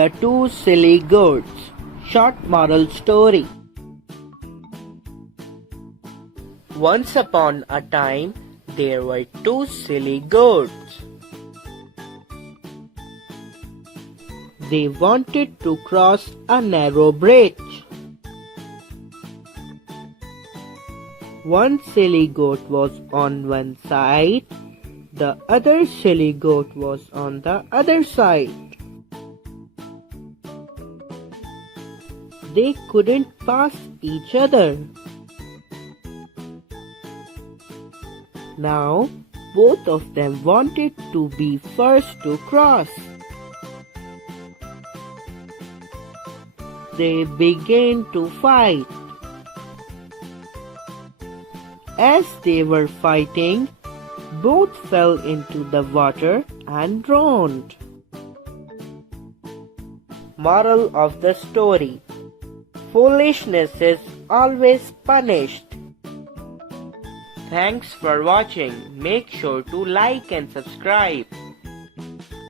The Two Silly Goats. Short moral story. Once upon a time, there were two silly goats. They wanted to cross a narrow bridge. One silly goat was on one side, the other silly goat was on the other side. They couldn't pass each other. Now, both of them wanted to be first to cross. They began to fight. As they were fighting, both fell into the water and drowned. Moral of the story: foolishness is always punished. Thanks for watching. Make sure to like and subscribe.